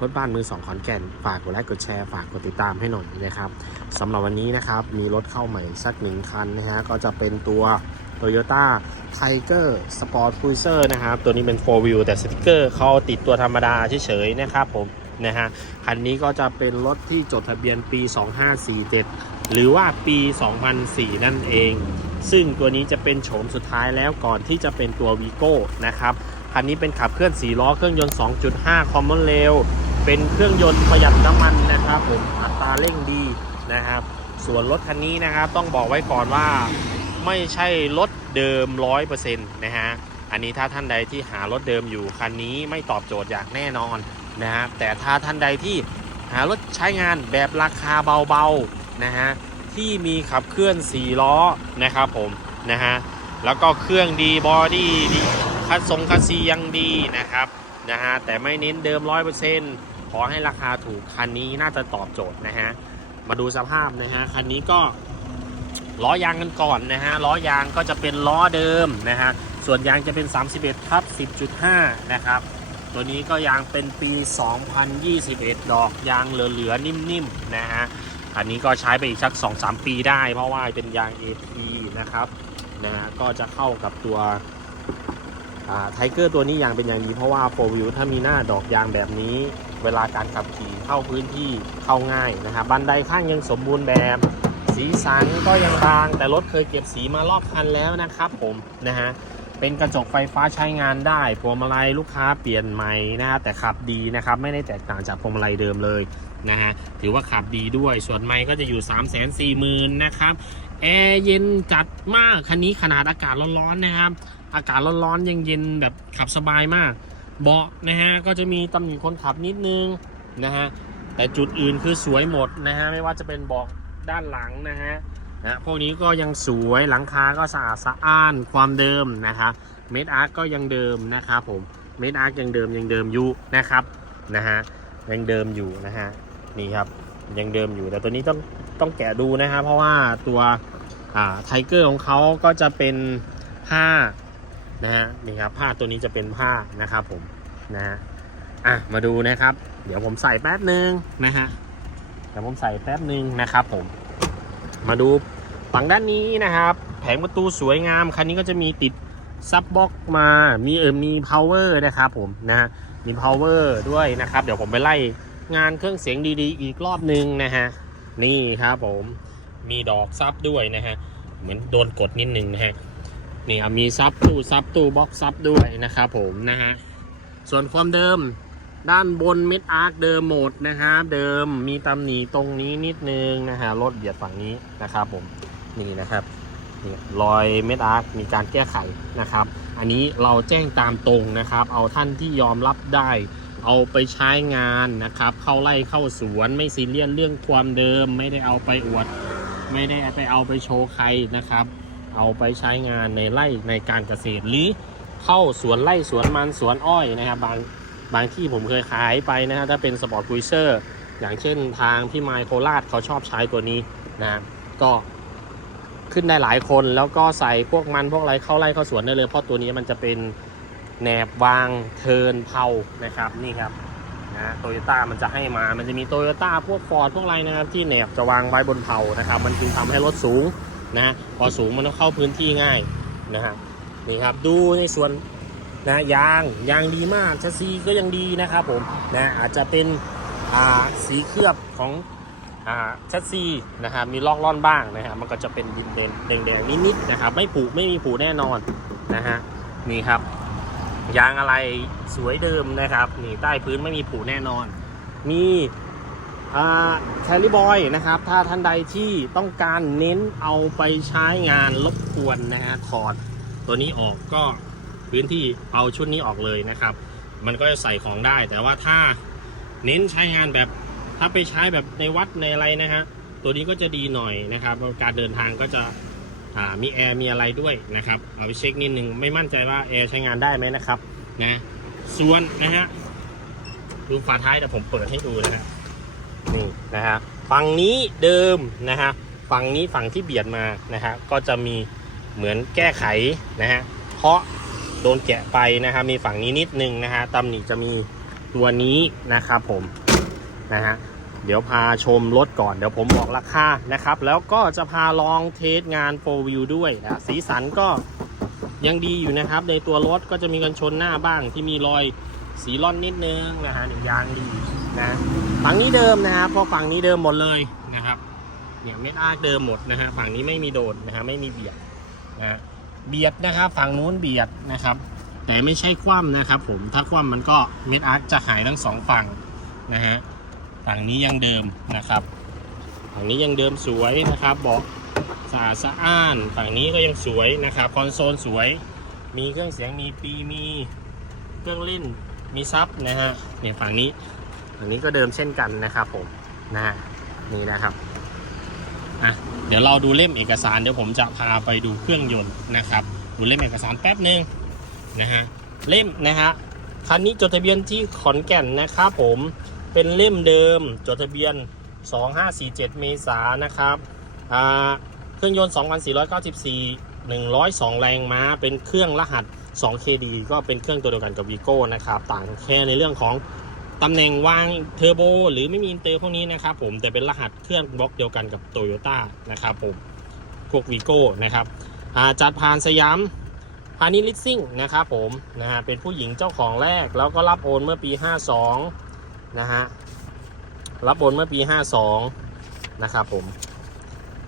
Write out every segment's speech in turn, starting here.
รถบ้านมือสองขอนแก่น ฝากกดไลค์กดแชร์ฝากกดติดตามให้หน่อยนะครับสำหรับวันนี้นะครับ มีรถเข้าใหม่สักหนึ่งคันนะฮะก็จะเป็นตัว Toyota Tiger Sport Cruiser นะครับ ตัวนี้เป็น 4 wheel แต่สติกเกอร์เขาติดตัวธรรมดาเฉยๆนะครับผมนะฮะคันนี้ก็จะเป็นรถที่จดทะเบียนปี 2547 หรือว่าปี 2004 นั่นเอง ซึ่งตัวนี้จะเป็นโฉมสุดท้ายแล้วก่อนที่จะเป็นตัว Vigo นะครับ คันนี้เป็นขับเคลื่อน 4 ล้อเครื่องยนต์ 2.5 Common Rail เป็นเครื่องยนต์ประหยัดน้ำมันนะครับผมอัตราเร่งดีนะครับ ส่วนรถคันนี้นะครับต้องบอกไว้ก่อนว่าไม่ใช่รถเดิม 100%นะฮะอันนี้ถ้าท่านใดที่หารถเดิมอยู่คันนี้ไม่ตอบโจทย์อย่างแน่นอนนะฮะแต่ถ้าท่านใดที่หารถใช้งานแบบราคาเบาๆนะฮะที่มีขับเคลื่อน 4 ล้อนะครับผมนะฮะแล้วก็เครื่องดีบอดี้ดีคัดทรงคัสซียังดีนะครับนะฮะแต่ไม่เน้นเดิม 100%ข อให้ราคาถูกคันนี้น่าจะตอบโจทย์นะฮะ มาดูสภาพนะฮะ คันนี้ก็ล้อยางกันก่อนนะฮะ ล้อยางก็จะเป็นล้อเดิมนะฮะ ส่วนยางจะเป็น 31ทับ10.5 นะครับ ตัวนี้ก็ยางเป็นปี 2021 ดอกยางเหลือๆนิ่มๆนะฮะ อันนี้ก็ใช้ไปอีกสัก 2-3 ปีได้ เพราะว่าเป็นยาง AP นะครับนะฮะก็จะเข้ากับตัวไทเกอร์ตัวนี้ยางเป็นอย่างดีเพราะว่าโฟวิวถ้ามีหน้าดอกยางแบบนี้เวลาการขับขี่เข้าพื้นที่เข้าง่ายนะครับบันไดข้างยังสมบูรณ์แบบ สีสันก็ยังบาง แต่รถเคยเก็บสีมารอบคันแล้วนะครับผมนะฮะเป็นกระจกไฟฟ้าใช้งานได้พวงมาลัยลูกค้าเปลี่ยนใหม่นะฮะแต่ขับดีนะครับไม่ได้แตกต่างจากพวงมาลัยเดิมเลยนะฮะถือว่าขับดีด้วยส่วนไมค์ก็จะอยู่ 3 4 0 0 0 0นะครับแอร์เย็นจัดมากคันนี้ขนาดอากาศร้อนๆนะครับ อากาศร้อนๆยังเย็นแบบขับสบายมาก เบาะนะฮะก็จะมีตำหนิคนขับนิดนึงนะฮะแต่จุดอื่นคือสวยหมดนะฮะไม่ว่าจะเป็นเบาะด้านหลังนะฮะนะพวกนี้ก็ยังสวยหลังคาก็สะอาดสะอ้านความเดิมนะครับเมดอาร์ก็ยังเดิมนะครับผมเมดอาร์ยังเดิมยังเดิมอยู่นะครับนะฮะยังเดิมอยู่นะฮะนี่ครับยังเดิมอยู่แต่ตัวนี้ต้องต้องแกะดูนะครับเพราะว่าตัวไทเกอร์ของเขาก็จะเป็นผ้า นะฮะนี่ครับผ้าตัวนี้จะเป็นผ้านะครับผมนะฮะอะมาดูนะครับ เดี๋ยวผมใส่แป๊บหนึ่งนะฮะเดี๋ยวผมใส่แป๊บหนึ่งนะครับผมมาดูฝั่งด้านนี้นะครับ แผงประตูสวยงามคันนี้ก็จะมีติดซับบ็อกมามีเออมี power นะครับผมนะฮะมี power ด้วยนะครับ เดี๋ยวผมไปไล่งานเครื่องเสียงดีๆ อีกรอบนึงนะฮะนี่ครับผมมีดอกซับด้วยนะฮะเหมือนโดนกดนิดนึงนะฮะ นี่ครับมีซับตู้ซับตู้บ็อกซับด้วยนะครับผมนะฮะส่วนความเดิมด้านบนเม็ดอาร์คเดิมหมดนะครับเดิมมีตำหนิตรงนี้นิดนึงนะฮะรถเบียดฝั่งนี้นะครับผมนี่นะครับนี่รอยเม็ดอาร์คมีการแก้ไขนะครับ อันนี้เราแจ้งตามตรงนะครับ เอาท่านที่ยอมรับได้ เอาไปใช้งานนะครับ เข้าไล่เข้าสวนไม่ซีเรียสเรื่องความเดิม ไม่ได้เอาไปอวด ไม่ได้ไปเอาไปโชว์ใครนะครับ เอาไปใช้งานในไร่ในการเกษตรหรือเข้าสวนไร่สวนมันสวนอ้อยนะครับบางบางที่ผมเคยขายไปนะฮะถ้าเป็นสปอร์ตคุยเซอร์อย่างเช่นทางพี่ไมค์โคราชเขาชอบใช้ตัวนี้นะก็ขึ้นได้หลายคนแล้วก็ใส่พวกมันพวกอะไรเข้าไร่เข้าสวนได้เลย เพราะตัวนี้มันจะเป็นแหนบวางเทินเผานะครับนี่ครับนะโตโยต้ามันจะให้มา มันจะมีโตโยต้าพวกฟอร์ดพวกอะไรนะครับที่แหนบจะวางไว้บนเผานะครับ มันจึงทำให้รถสูง นะ พอสูงมันต้องเข้าพื้นที่ง่ายนะฮะนี่ครับดูในส่วนนะยางยางดีมากชัสซีก็ยังดีนะครับผมนะอาจจะเป็นอ่าสีเคลือบของอ่าชัสซีนะครับมีลอกล่อนบ้างนะครับมันก็จะเป็นดินเดินแดงๆนิดๆนะครับไม่ผุไม่มีผุแน่นอนนะฮะนี่ครับ ยางอะไรสวยเดิมนะครับนี่ใต้พื้นไม่มีผุแน่นอน มี แคลิบอยนะครับ ถ้าท่านใดที่ต้องการเน้นเอาไปใช้งานรบกวนนะฮะถอดตัวนี้ออกก็พื้นที่เอาชุดนี้ออกเลยนะครับ มันก็จะใส่ของได้ แต่ว่าถ้าเน้นใช้งานแบบถ้าไปใช้แบบในวัดในอะไรนะฮะตัวนี้ก็จะดีหน่อยนะครับการเดินทางก็จะมีแอร์มีอะไรด้วยนะครับเอาไปเช็คนิดนึงไม่มั่นใจว่าแอร์ใช้งานได้ไหมนะครับนะส่วนนะฮะดูฝาท้ายแต่ผมเปิดให้ดูนะฮะ นี่นะฮะฝั่งนี้เดิมนะฮะฝั่งนี้ฝั่งที่เบียดมานะฮะก็จะมีเหมือนแก้ไขนะฮะเพราะโดนแกะไปนะครับมีฝั่งนี้นิดนึงนะฮะตำหนิจะมีตัวนี้นะครับผมนะฮะเดี๋ยวพาชมรถก่อนเดี๋ยวผมบอกราคานะครับ แล้วก็จะพาลองเทสงานโฟวิวด้วยนะสีสันก็ยังดีอยู่นะครับ ในตัวรถก็จะมีกันชนหน้าบ้างที่มีรอยสีร่อนนิดนึงนะฮะเนี่ยยางดี นะฝั่งนี้เดิมนะครับพราะฝั่งนี้เดิมหมดเลยนะครับเนี่ยเม็ดอาร์คเดิมหมดนะฮะฝั่งนี้ไม่มีโดดนะฮะไม่มีเบียดนะเบียดนะครับฝั่งนู้นเบียดนะครับ แต่ไม่ใช่คว่ำนะครับ ผมถ้าคว่ำมันก็เม็ดอาร์จะหายทั้งสองฝั่งนะฮะฝั่งนี้ยังเดิมนะครับ ฝั่งนี้ยังเดิมสวยนะครับเบาะสะอาดสะอ้านฝั่งนี้ก็ยังสวยนะครับคอนโซลสวย มีเครื่องเสียงมีปีมีเครื่องเล่นมีซับนะฮะเนี่ยฝั่งนี้ ฝั่งนี้ก็เดิมเช่นกันนะครับผมนะนี่นะครับอะเดี๋ยวเราดูเล่มเอกสารเดี๋ยวผมจะพาไปดูเครื่องยนต์นะครับ ดูเล่มเอกสารแป๊บหนึ่งนะฮะเล่มนะฮะคันนี้จดทะเบียนที่ขอนแก่นนะครับผมเป็นเล่มเดิมจดทะเบียน 2547 เมษานนะครับอ่าเครื่องยนต์ 2,494 102 แรงม้า เป็นเครื่องรหัส 2KD ก็เป็นเครื่องตัวเดียวกันกับวีโก้นะครับ ต่างแค่ในเรื่องของ ตำแหน่งวางเทอร์โบหรือไม่มีอินเตอร์พวกนี้นะครับผมแต่เป็นรหัสเครื่องบล็อกเดียวกันกับโตโยต้านะครับผมพวกวีโก้นะครับจัดผ่านสยามพานิลิซิ่งนะครับผมนะฮะเป็นผู้หญิงเจ้าของแรก แล้วก็รับโอนเมื่อปี 52นะฮะรับโอนเมื่อปี 52นะครับผม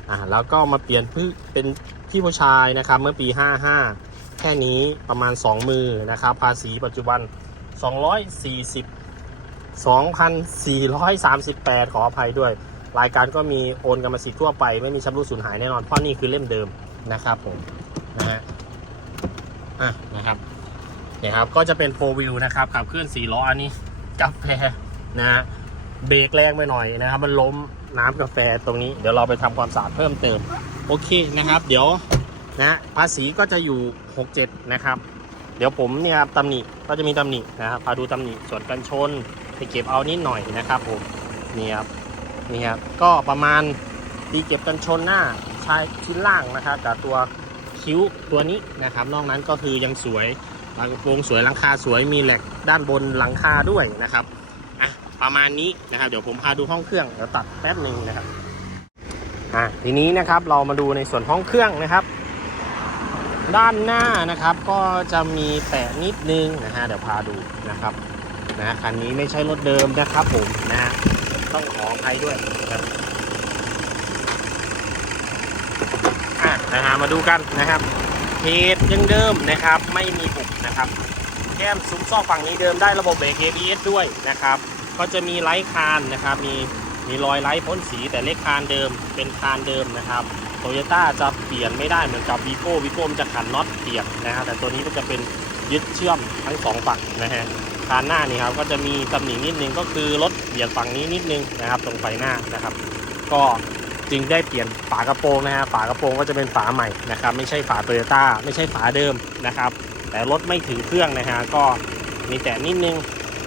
อ่าแล้วก็มาเปลี่ยนพืเป็นพี่ผู้ชายนะครับเมื่อปี 55 แค่นี้ประมาณ 2 มือนะครับภาษีปัจจุบัน 240 2,438 ขออภัยด้วย รายการก็มีโอนกรรมสิทธิ์ทั่วไป ไม่มีชำรุดสูญหายแน่นอน เพราะนี่คือเล่มเดิมนะครับผมนะฮะอะนะครับเนี่ยครับก็จะเป็นโฟวิวนะครับขับเคลื่อน4ล้ออันนี้กาแฟนะฮะเบรกแรงไปหน่อยนะครับ มันล้มน้ำกาแฟตรงนี้ เดี๋ยวเราไปทำความสะอาดเพิ่มเติม โอเคนะครับ เดี๋ยวนะภาษีก็จะอยู่ 67 นะครับ เดี๋ยวผมเนี่ยครับตำหนิก็จะมีตำหนินะครับพาดูตำหนิส่วนกันชน ไปเก็บเอานิดหน่อยนะครับผมนี่ครับนี่ครับก็ประมาณตีเก็บกันชนหน้าชายชิ้นล่างนะครับกับตัวคิ้วตัวนี้นะครับ นอกนั้นก็คือยังสวยบางโปรงสวยหลังคาสวยมีแหลกด้านบนหลังคาด้วยนะครับอะประมาณนี้นะครับเดี๋ยวผมพาดูห้องเครื่องเดี๋ยวตัดแป๊บหนึ่งนะครับอะทีนี้นะครับเรามาดูในส่วนห้องเครื่องนะครับ ด้านหน้านะครับก็จะมีแตะนิดนึงนะฮะเดี๋ยวพาดูนะครับ นะคันนี้ไม่ใช่รถเดิมนะครับผมนะต้องขออภัยด้วยนะครับนะฮะมาดูกันนะครับเพจยังเดิมนะครับไม่มีบุกนะครับแก้มซุ้มซอกฝั่งนี้เดิมได้ระบบเบรก ABS ด้วยนะครับ ก็จะมีไลท์คานนะครับ มีมีรอยไลท์พ่นสีแต่เลขคานเดิมเป็นคานเดิมนะครับโตโยต้าจะเปลี่ยนไม่ได้เหมือนกับวีโก้วีโก้มันจะขันน็อตเปลี่ยนนะฮะแต่ตัวนี้มันจะเป็นยึดเชื่อมทั้งสองฝั่งนะฮะ คานหน้านี่ครับก็จะมีตำหนินิดนึงก็คือรถเบียดฝั่งนี้นิดนึงนะครับ ตรงไฟหน้านะครับ ก็จึงได้เปลี่ยนฝากระโปรงนะฮะฝากระโปรงก็จะเป็นฝาใหม่นะครับ ไม่ใช่ฝาโตโยต้าไม่ใช่ฝาเดิมนะครับ แต่รถไม่ถึงเครื่องนะฮะก็มีแต่นิดนึง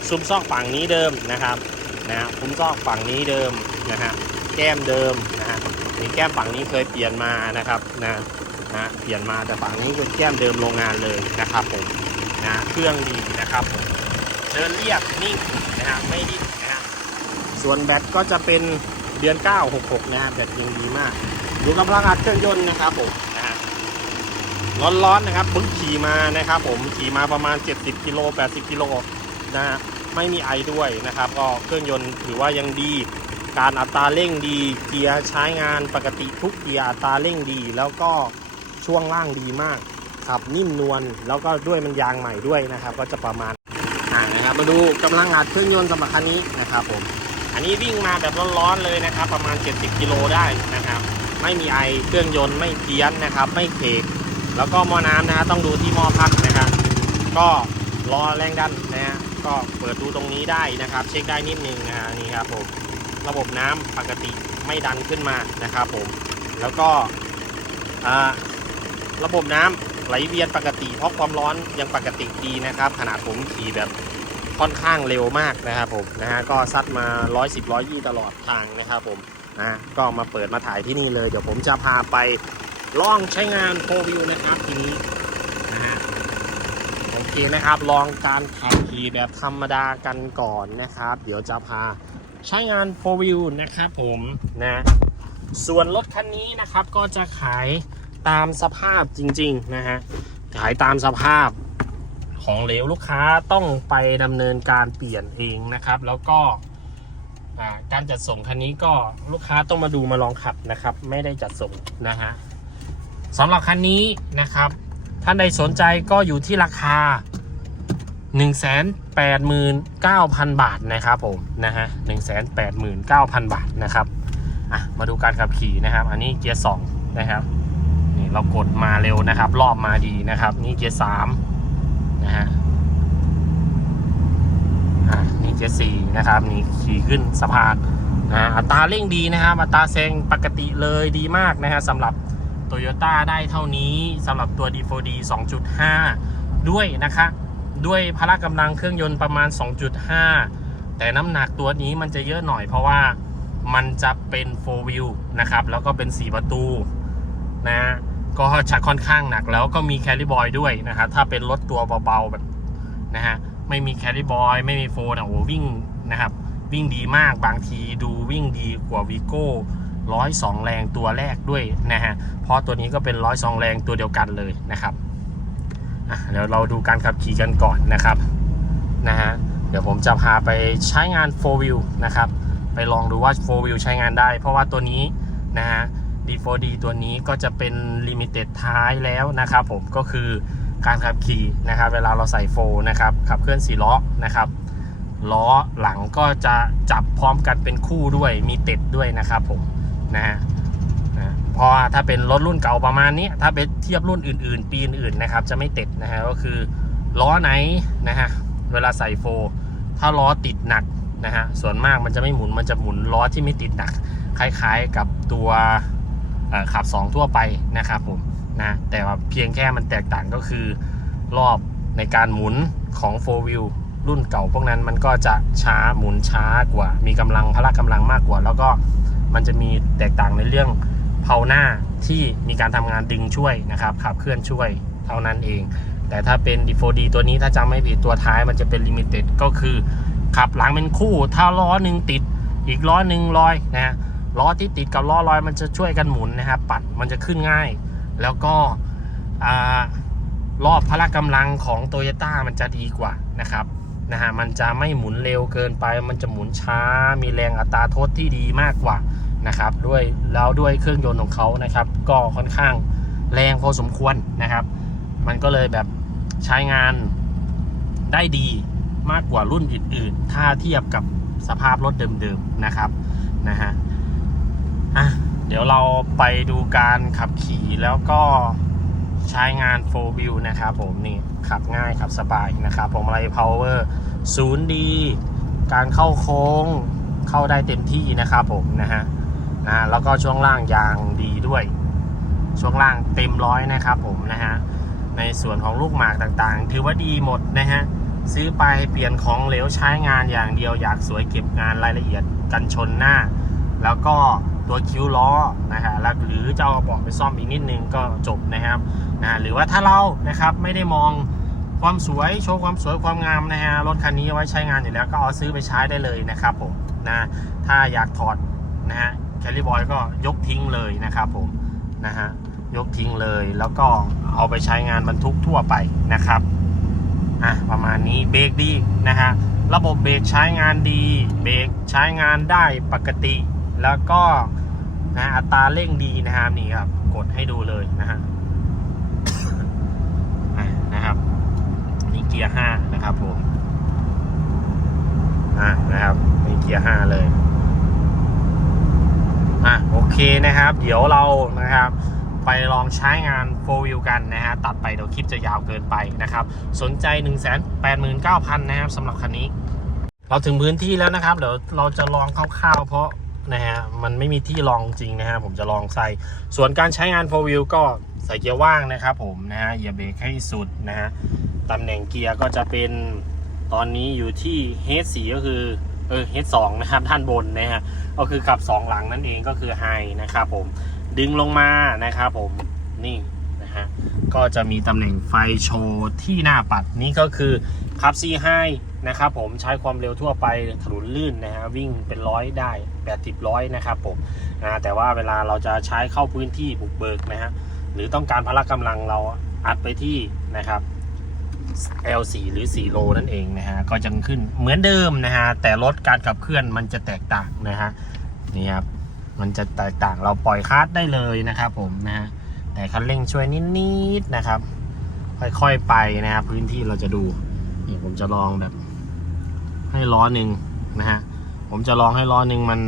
ซุ้มซอกฝั่งนี้เดิมนะครับนะฮะซุ้มซอกฝั่งนี้เดิมนะฮะแก้มเดิมนะฮะมีแก้มฝั่งนี้เคยเปลี่ยนมานะครับนะนะเปลี่ยนมาแต่ฝั่งนี้เป็นแก้มเดิมโรงงานเลยนะครับผมนะเครื่องดีนะครับผม เดินเรียบนิ่งนะฮะไม่ดิ้นนะฮะส่วนแบตก็จะเป็นเดือน 966 นะฮะแบตยังดีมากดูกำลังอัดเครื่องยนต์นะครับผมนะฮะร้อนๆนะครับเพิ่งขี่มานะครับผมขี่มาประมาณ 70กิโล80กิโลนะฮะไม่มีไอด้วยนะครับ ก็เครื่องยนต์ถือว่ายังดีการอัตราเร่งดี เกียร์ใช้งานปกติทุกเกียร์อัตราเร่งดี แล้วก็ช่วงล่างดีมากขับนิ่มนวลแล้วก็ด้วยมันยางใหม่ด้วยนะครับ ก็จะประมาณ่านะครับ มาดูกำลังอัดเครื่องยนต์สำหรับคันนี้นะครับผม อันนี้วิ่งมาแบบร้อนๆเลยนะครับ ประมาณ 70 กิโลได้นะครับ ไม่มีไอเครื่องยนต์ไม่เพี้ยนนะครับ ไม่เคกแล้วก็หม้อน้ำนะฮะต้องดูที่หม้อพักนะครับ ก็รอแรงดันนะฮะก็เปิดดูตรงนี้ได้นะครับ เช็คได้นิดนึงนะฮะนี่ครับผมระบบน้ำปกติไม่ดันขึ้นมานะครับผมแล้วก็อ่าระบบน้ำ ไหลเวียนปกติเพราะความร้อนยังปกติดีนะครับ ขนาดผมขี่แบบค่อนข้างเร็วมากนะครับผมนะฮะก็ซัดมา 110 120 ตลอดทางนะครับผมนะก็มาเปิดมาถ่ายที่นี่เลย เดี๋ยวผมจะพาไปล่องใช้งานโฟวิวนะครับทีนี้นะฮะโอเคนะครับ ลองการขับขี่แบบธรรมดากันก่อนนะครับ เดี๋ยวจะพาใช้งานโฟวิวนะครับผมนะส่วนรถคันนี้นะครับก็จะขาย ตามสภาพจริง ๆ นะฮะขายตามสภาพของเหลวลูกค้าต้องไปดำเนินการเปลี่ยนเองนะครับ แล้วก็การจัดส่งคันนี้ก็ลูกค้าต้องมาดูมาลองขับนะครับ ไม่ได้จัดส่งนะฮะสำหรับคันนี้นะครับ ท่านใดสนใจก็อยู่ที่ราคา 189,000 บาทนะครับผมนะฮะ189,000 บาทนะครับอะมาดูการขับขี่นะครับ อันนี้เกียร์2นะครับ เรากดมาเร็วนะครับ รอบมาดีนะครับ นี่เกียร์3นะฮะนี่เกียร์4นะครับ นี่ขี่ขึ้นสะพานนะอัตราเร่งดีนะครับ อัตราแซงปกติเลยดีมากนะฮะสำหรับโตโยต้าได้เท่านี้สำหรับตัว D4D 2.5 ด้วยนะคะด้วยพละกำลังเครื่องยนต์ประมาณ 2.5 แต่น้ำหนักตัวนี้มันจะเยอะหน่อยเพราะว่ามันจะเป็น 4 wheel นะครับ แล้วก็เป็น 4 ประตูนะ ก็จะค่อนข้างหนักแล้วก็มีแคลิบอยด้วยนะครับถ้าเป็นรถตัวเบาๆแบบนะฮะไม่มีแคลิบอยไม่มีโฟนะโอ้วิ่งนะครับวิ่งดีมากบางทีดูวิ่งดีกว่าวีโก้ร้อยสองแรงตัวแรกด้วยนะฮะเพราะตัวนี้ก็เป็นร้อยสองแรงตัวเดียวกันเลยนะครับอะเดี๋ยวเราดูการขับขี่กันก่อนนะครับนะฮะเดี๋ยวผมจะพาไปใช้งาน 4 wheel นะครับไปลองดูว่า 4 wheel ใช้งานได้ เพราะว่าตัวนี้นะฮะ D4D ตัวนี้ก็จะเป็น Limited ท้ายแล้วนะครับผมก็คือการขับขี่นะครับ เวลาเราใส่โฟนะครับขับเคลื่อนสี่ล้อนะครับล้อหลังก็จะจับพร้อมกันเป็นคู่ด้วยมีเต็ดด้วยนะครับผมนะฮะนะพราะว่าถ้าเป็นรถรุ่นเก่าประมาณนี้ ถ้าไปเทียบรุ่นอื่น ๆ ปีอื่นๆนะครับ จะไม่เต็ดนะฮะก็คือล้อไหนนะฮะเวลาใส่โฟ ถ้าล้อติดหนักนะฮะส่วนมากมันจะไม่หมุนมันจะหมุนล้อที่ไม่ติดหนัก คล้ายๆกับตัว ขับ 2 ทั่วไปนะครับผมนะแต่ว่าเพียงแค่มันแตกต่างก็คือรอบในการหมุนของ4 wheel รุ่นเก่าพวกนั้นมันก็จะช้าหมุนช้ากว่า มีกำลังพละกำลังมากกว่า แล้วก็มันจะมีแตกต่างในเรื่องเพาหน้าที่มีการทำงานดึงช่วยนะครับขับเคลื่อนช่วยเท่านั้นเอง แต่ถ้าเป็น D4D ตัวนี้ถ้าจำไม่ผิดตัวท้ายมันจะเป็นลิมิเต็ดก็คือขับหลังเป็นคู่ ถ้าล้อหนึ่งติดอีกล้อหนึ่งลอยนะฮะ ล้อที่ติดกับล้อลอยมันจะช่วยกันหมุนนะครับ ปัดมันจะขึ้นง่าย แล้วก็รอบพละกำลังของโตโยต้ามันจะดีกว่านะครับนะฮะมันจะไม่หมุนเร็วเกินไป มันจะหมุนช้า มีแรงอัตราโทษที่ดีมากกว่านะครับด้วยแล้วด้วยเครื่องยนต์ของเขานะครับ ก็ค่อนข้างแรงพอสมควรนะครับ มันก็เลยแบบใช้งานได้ดีมากกว่ารุ่นอื่นๆ ถ้าเทียบกับสภาพรถเดิมๆนะครับนะฮะ อะเดี๋ยวเราไปดูการขับขี่แล้วก็ใช้งาน4 w h e e นะครับผมนี่ขับง่ายขับสบายนะครับผมอะไร power ศูนย์ดีการเข้าโค้งเข้าได้เต็มที่นะครับผมนะฮะนะแล้วก็ช่วงล่างยางดีด้วย ช่วงล่างเต็มร้อยนะครับผมนะฮะในส่วนของลูกหมากต่างๆ ถือว่าดีหมดนะฮะซื้อไปเปลี่ยนของเหลวใช้งานอย่างเดียวอยากสวยเก็บงานรายละเอียดกันชนหน้า แล้วก็ ตัวคิ้วล้อนะฮะแล้วหรือจะเอากระบอกไปซ่อมอีกนิดนึงก็จบนะครับนะหรือว่าถ้าเรานะครับไม่ได้มองความสวยโชว์ความสวยความงามนะฮะรถคันนี้ไว้ใช้งานอยู่แล้วก็เอาซื้อไปใช้ได้เลยนะครับผมนะถ้าอยากถอดนะฮะแคลิบอยก็ยกทิ้งเลยนะครับผมนะฮะยกทิ้งเลยแล้วก็เอาไปใช้งานบรรทุกทั่วไปนะครับอะประมาณนี้เบรกดีนะฮะระบบเบรกใช้งานดี เบรกใช้งานได้ปกติ แล้วก็นะอัตราเร่งดีนะครับนี่ครับ กดให้ดูเลยนะฮะนะครับ นี่เกียร์ห้านะครับผมอะนะครับนี่เกียร์ห้าเลยอะโอเคนะครับ เดี๋ยวเรานะครับไปลองใช้งาน 4 wheel กันนะฮะ ตัดไปเดี๋ยวคลิปจะยาวเกินไปนะครับ สนใจ 1 8 9 0 0 0 นะครับสำหรับคันนี้ เราถึงพื้นที่แล้วนะครับ เดี๋ยวเราจะลองคร่าวๆเพราะ นะฮะมันไม่มีที่ลองจริงนะฮะผมจะลองใส่ส่วนการใช้งาน4 wheel ก็ใส่เกียร์ว่างนะครับผมนะฮะอย่าเบรกให้สุดนะฮะตำแหน่งเกียร์ก็จะเป็นตอนนี้อยู่ที่ H4 ก็คือเออ H2 นะครับด้านบนนะฮะก็คือขับ 2 หลังนั่นเองก็คือ High นะครับผมดึงลงมานะครับผมนี่ นะฮะ ก็จะมีตำแหน่งไฟโชว์ที่หน้าปัดนี่ก็คือขับ C High นะครับผมใช้ความเร็วทั่วไปถนนลื่นนะฮะวิ่งเป็นร้อยได้80ร้อยนะครับผมนะแต่ว่าเวลาเราจะใช้เข้าพื้นที่บุกเบิกนะฮะหรือต้องการพละกำลังเราอัดไปที่นะครับ L4 หรือ4โลนั่นเองนะฮะก็จะขึ้นเหมือนเดิมนะฮะแต่รถการขับเคลื่อนมันจะแตกต่างนะฮะนี่ครับมันจะแตกต่างเราปล่อยคาร์ดได้เลยนะครับผมนะฮะ แต่คันเร่งช่วยนิดๆนะครับ ค่อยๆไปนะครับพื้นที่เราจะดูนี่ผมจะลองแบบ ให้ล้อหนึ่งนะฮะผมจะลองให้ล้อหนึ่งมัน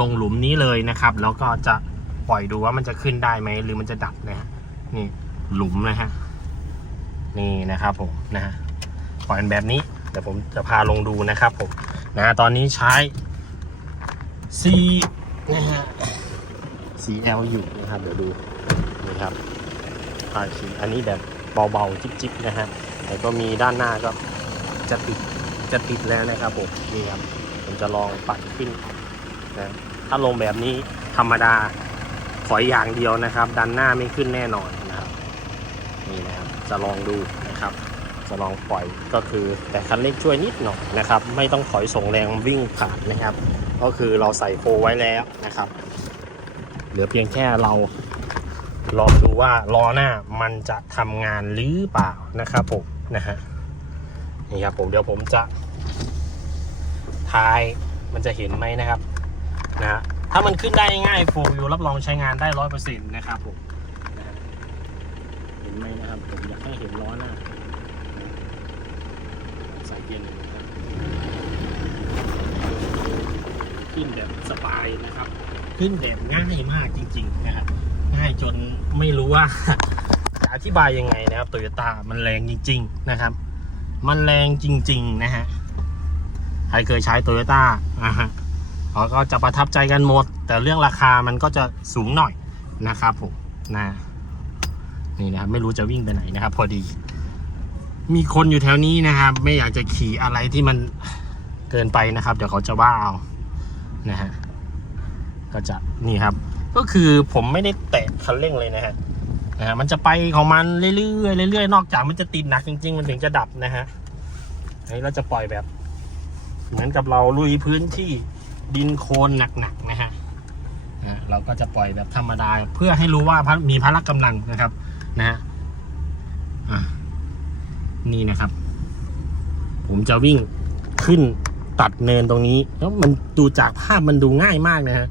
ลงหลุมนี้เลยนะครับ แล้วก็จะปล่อยดูว่ามันจะขึ้นได้ไหมหรือมันจะดับนะฮะนี่หลุมนะฮะนี่นะครับผมนะฮะปล่อยเป็นแบบนี้เดี๋ยวผมจะพาลงดูนะครับผมนะตอนนี้ใช้ C นะฮะ CL อยู่นะครับเดี๋ยวดู ครับภาคีอันนี้แบบเบาๆ จิ๊บๆนะฮะแล้วก็มีด้านหน้าก็จะติดจะติดแล้วนะครับผมนี่ครับผมจะลองปัดขึ้นนะถ้าลงแบบนี้ธรรมดาถอยอย่างเดียวนะครับดันหน้าไม่ขึ้นแน่นอนนะครับนี่นะครับจะลองดูนะครับ จะลองปล่อยก็คือ แต่คันเร่งช่วยนิดหน่อยนะครับ ไม่ต้องถอยส่งแรงวิ่งผ่านนะครับ ก็คือเราใส่โฟไว้แล้วนะครับ เหลือเพียงแค่เรา ลองดูว่าล้อหน้ามันจะทำงานหรือเปล่านะครับผมนะฮะนี่ครับผมเดี๋ยวผมจะท้ายมันจะเห็นไหมนะครับนะฮะถ้ามันขึ้นได้ง่ายโฟวิวรับรองใช้งานได้ร้อยเปอร์เซ็นต์นะครับผมเห็นไหมนะครับผมอยากให้เห็นล้อหน้าใส่เกียร์หนึ่งครับขึ้นแบบสบายนะครับ ขึ้นแบบง่ายมากจริง ๆ นะครับ ง่ายจนไม่รู้ว่า จะอธิบายยังไงนะครับโตโยต้ามันแรงจริง ๆนะครับ มันแรงจริง ๆ นะฮะ ใครเคยใช้โตโยต้าอ่าฮะเขาก็จะประทับใจกันหมด แต่เรื่องราคามันก็จะสูงหน่อยนะครับผมนะนี่นะครับไม่รู้จะวิ่งไปไหนนะครับ พอดี มีคนอยู่แถวนี้นะครับ ไม่อยากจะขี่อะไรที่มันเกินไปนะครับ เดี๋ยวเขาจะว่าเอานะฮะก็จะนี่ครับ ก็คือผมไม่ได้แตะคันเร่งเลยนะฮะนะฮะมันจะไปของมันเรื่อยๆเรื่อยๆนอกจากมันจะติดหนักจริง ๆ มันถึงจะดับนะฮะอันนี้เราจะปล่อยแบบ เหมือนกับเราลุยพื้นที่ดินโคลนหนักๆนะฮะนะเราก็จะปล่อยแบบธรรมดาเพื่อให้รู้ว่ามีพละกำลังนะครับ นะฮะนี่นะครับ ผมจะวิ่งขึ้นตัดเนินตรงนี้แล้วมันดูจากภาพมันดูง่ายมากนะฮะ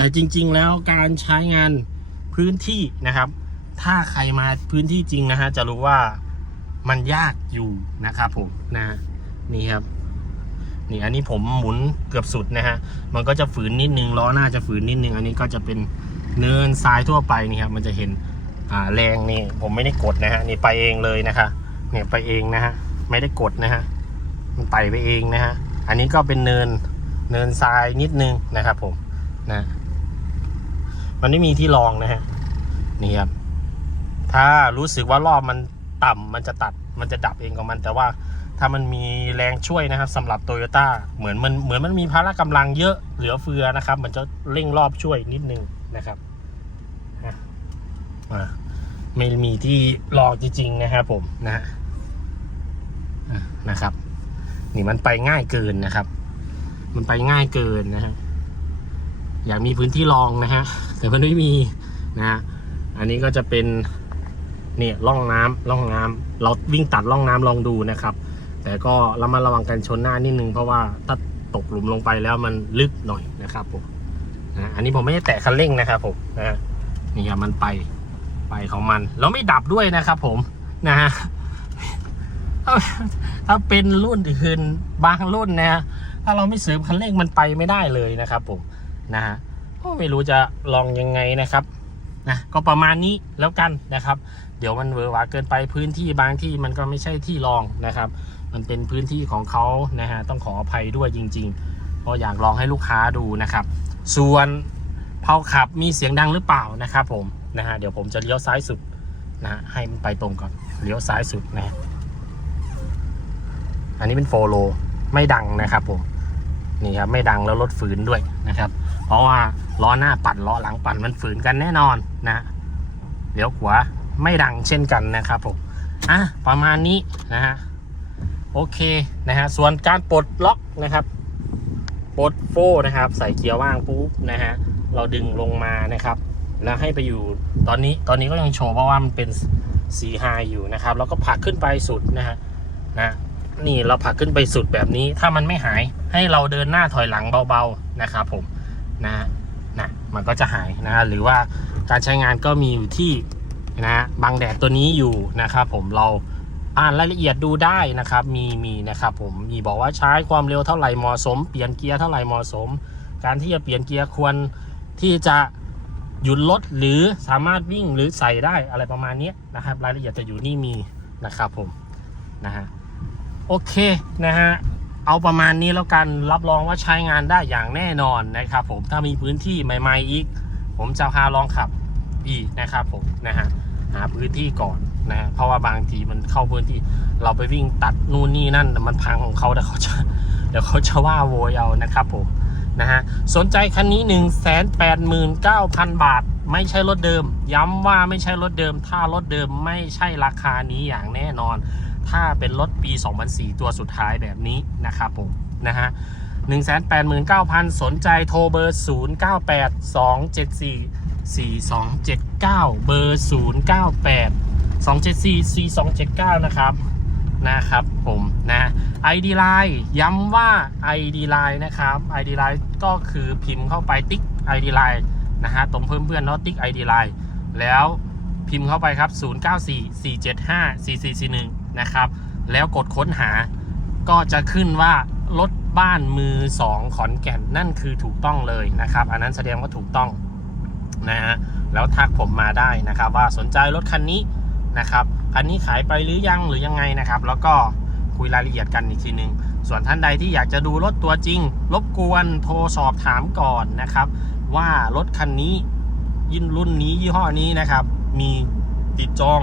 แต่จริง ๆ แล้วการใช้งานพื้นที่นะครับ ถ้าใครมาพื้นที่จริงนะฮะจะรู้ว่ามันยากอยู่นะครับผมนะนี่ครับนี่อันนี้ผมหมุนเกือบสุดนะฮะมันก็จะฝืนนิดนึงล้อหน้าจะฝืนนิดนึง อันนี้ก็จะเป็นเนินทรายทั่วไปนี่ครับมันจะเห็นอ่าแรงนี่ผมไม่ได้กดนะฮะนี่ไปเองเลยนะคะเนี่ยไปเองนะฮะไม่ได้กดนะฮะมันไปไปเองนะฮะอันนี้ก็เป็นเนินเนินทรายนิดนึงนะครับผมนะ มันไม่มีที่รองนะฮะนี่ครับถ้ารู้สึกว่ารอบมันต่ำมันจะตัดมันจะดับเองของมัน แต่ว่าถ้ามันมีแรงช่วยนะครับสำหรับโตโยต้าเหมือนมันเหมือนมันมีพละกำลังเยอะเหลือเฟือนะครับ มันจะเร่งรอบช่วยนิดนึงนะครับอะไม่มีที่รองจริง ๆ นะครับผมนะฮะอะนะครับ นี่มันไปง่ายเกินนะครับ มันไปง่ายเกินนะฮะ อยากมีพื้นที่รองนะฮะ แต่มันไม่มีนะฮะอันนี้ก็จะเป็นเนี่ยร่องน้ำร่องน้ำเราวิ่งตัดร่องน้ำลองดูนะครับ แต่ก็ระมัดระวังกันชนหน้านิดนึงเพราะว่าถ้าตกหลุมลงไปแล้วมันลึกหน่อยนะครับผมนะอันนี้ผมไม่ได้แตะคันเร่งนะครับผมนะนี่ครับมันไปไปของมัน แล้วไม่ดับด้วยนะครับผมนะฮะถ้าถ้าเป็นรุ่นอื่นบางรุ่นนะฮะถ้าเราไม่เสริมคันเร่งมันไปไม่ได้เลยนะครับผม นะฮะก็ไม่รู้จะลองยังไงนะครับนะก็ประมาณนี้แล้วกันนะครับ เดี๋ยวมันเวอร์วาเกินไปพื้นที่บางที่มันก็ไม่ใช่ที่รองนะครับ มันเป็นพื้นที่ของเขานะฮะต้องขออภัยด้วยจริงๆเพราะอยากลองให้ลูกค้าดูนะครับ ส่วนเผาขับมีเสียงดังหรือเปล่านะครับผมนะฮะเดี๋ยวผมจะเลี้ยวซ้ายสุดนะฮะให้มันไปตรงก่อนเลี้ยวซ้ายสุดนะฮะอันนี้เป็นโฟโลไม่ดังนะครับผมนี่ครับไม่ดังแล้วรถฝืนด้วยนะครับ เพราะว่าล้อหน้าปั่นล้อหลังปั่นมันฝืนกันแน่นอนนะเดี๋ยวขวาไม่ดังเช่นกันนะครับผมอะประมาณนี้นะฮะโอเคนะฮะส่วนการปลดล็อกนะครับปลดโฟนะครับ ใส่เกียร์ว่างปุ๊บนะฮะเราดึงลงมานะครับ แล้วให้ไปอยู่ตอนนี้ตอนนี้ก็ยังโชว์เพราะว่ามันเป็นสีไฮอยู่นะครับ แล้วก็ผลักขึ้นไปสุดนะฮะนะนี่เราผลักขึ้นไปสุดแบบนี้ ถ้ามันไม่หายให้เราเดินหน้าถอยหลังเบาๆนะครับผม นะนะมันก็จะหายนะฮะหรือว่าการใช้งานก็มีอยู่ที่นะฮะบังแดดตัวนี้อยู่นะครับผมเราอ่านรายละเอียดดูได้นะครับ มีมีนะครับผมมีบอกว่าใช้ความเร็วเท่าไหร่เหมาะสม เปลี่ยนเกียร์เท่าไหร่เหมาะสม การที่จะเปลี่ยนเกียร์ควรที่จะหยุดรถหรือสามารถวิ่งหรือใส่ได้อะไรประมาณนี้นะครับ รายละเอียดจะอยู่นี่มีนะครับผมนะฮะโอเคนะฮะ เอาประมาณนี้แล้วกันรับรองว่าใช้งานได้อย่างแน่นอนนะครับ ผมถ้ามีพื้นที่ใหม่ ๆอีก ผมจะพาลองขับอีกนะครับผมนะฮะหาพื้นที่ก่อนนะฮะเพราะว่าบางทีมันเข้าพื้นที่เราไปวิ่งตัดนู่นนี่นั่นมันพังของเขาเดี๋ยวเขาจะเดี๋ยวเขาจะว่าโวยเอานะครับผมนะฮะสนใจคันนี้ 1 8 9 0 0 0 บาท ไม่ใช่รถเดิม ย้ำว่าไม่ใช่รถเดิม ถ้ารถเดิมไม่ใช่ราคานี้อย่างแน่นอน ถ้าเป็นรถปี 2004 ตัวสุดท้ายแบบนี้นะครับผมนะฮะ189,000 สนใจโทรเบอร์ 0982744279 เบอร์ 098 274 4279 นะครับนะครับผมนะ ID Line ย้ำว่า ID Line นะครับ ID Line ก็คือพิมพ์เข้าไปติ๊ก ID Line นะฮะตรงเพิ่มเพื่อนเนาะติ๊ก ID Line แล้วพิมพ์เข้าไปครับ 0944754441 นะครับ แล้วกดค้นหาก็จะขึ้นว่ารถบ้านมือ2ขอนแก่นนั่นคือถูกต้องเลยนะครับ อันนั้นแสดงว่าถูกต้องนะฮะแล้วทักผมมาได้นะครับ ว่าสนใจรถคันนี้นะครับคันนี้ขายไปหรือยังหรือยังไงนะครับ แล้วก็คุยรายละเอียดกันอีกทีหนึ่งส่วนท่านใดที่อยากจะดูรถตัวจริง รบกวนโทรสอบถามก่อนนะครับ ว่ารถคันนี้ยินรุ่นนี้ยี่ห้อนี้นะครับ มีติดจอง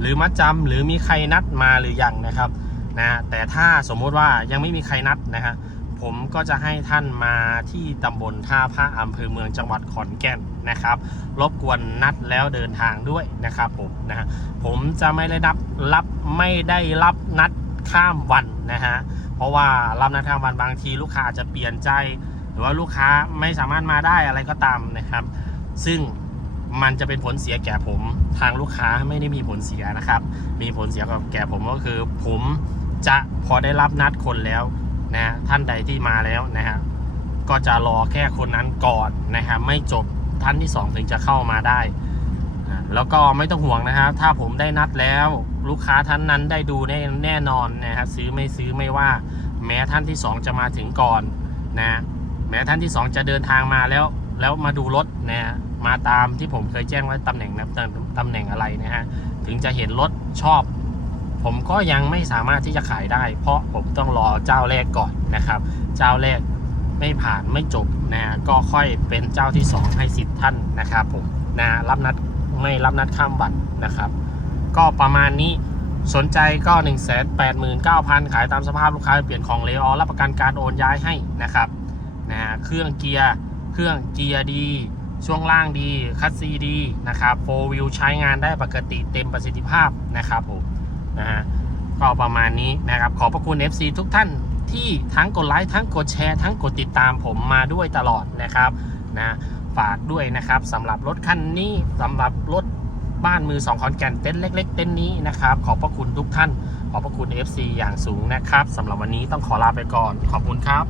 หรือมัดจำหรือมีใครนัดมาหรือยังนะครับนะแต่ถ้าสมมุติว่ายังไม่มีใครนัดนะฮะผมก็จะให้ท่านมาที่ตำบลท่าพระอำเภอเมืองจังหวัดขอนแก่นนะครับรบกวนนัดแล้วเดินทางด้วยนะครับผมนะฮะผมจะไม่ได้รับรับไม่ได้รับนัดข้ามวันนะฮะเพราะว่ารับนัดข้ามวันบางทีลูกค้าอาจจะเปลี่ยนใจ หรือว่าลูกค้าไม่สามารถมาได้อะไรก็ตามนะครับ ซึ่ง มันจะเป็นผลเสียแก่ผมทางลูกค้าไม่ได้มีผลเสียนะครับ มีผลเสียกับแก่ผมก็คือ ผมจะพอได้รับนัดคนแล้วนะท่านใดที่มาแล้วนะฮะก็จะรอแค่คนนั้นก่อนนะครับไม่จบท่านที่สองถึงจะเข้ามาได้ แล้วก็ไม่ต้องห่วงนะครับ ถ้าผมได้นัดแล้วลูกค้าท่านนั้นได้ดูแน่แน่นอนนะครับซื้อไม่ซื้อไม่ว่า แม้ท่านที่สองจะมาถึงก่อนนะแม้ท่านที่สองจะเดินทางมาแล้ว แล้วมาดูรถนะฮะ มาตามที่ผมเคยแจ้งไว้ตำแหน่งนะตำตำแหน่งอะไรนะฮะถึงจะเห็นรถชอบ ผมก็ยังไม่สามารถที่จะขายได้ เพราะผมต้องรอเจ้าแรกก่อนนะครับ เจ้าแรกไม่ผ่านไม่จบนะฮะก็ค่อยเป็นเจ้าที่สองให้สิทธิ์ท่านนะครับผมนะรับนัดไม่รับนัดข้ามวันนะครับ ก็ประมาณนี้สนใจก็ 1 8 9 0 0 0 ขายตามสภาพลูกค้าเปลี่ยนของเลออรับประกันการโอนย้ายให้นะครับนะฮะเครื่องเกียร์ เครื่องเกียร์ดี ช่วงล่างดีคัสซีดีนะครับโฟวิวใช้งานได้ปกติเต็มประสิทธิภาพนะครับผมนะฮะก็ประมาณนี้นะครับ ขอบพระคุณ FC ทุกท่านที่ทั้งกดไลค์ทั้งกดแชร์ทั้งกดติดตามผมมาด้วยตลอดนะครับนะฝากด้วยนะครับสำหรับรถคันนี้สำหรับรถบ้านมือสองขอนแก่นเต็นท์เล็ก ๆ เต็นท์นี้นะครับขอบพระคุณทุกท่าน ขอบพระคุณ FC อย่างสูงนะครับสำหรับวันนี้ต้องขอลาไปก่อน ขอบคุณครับ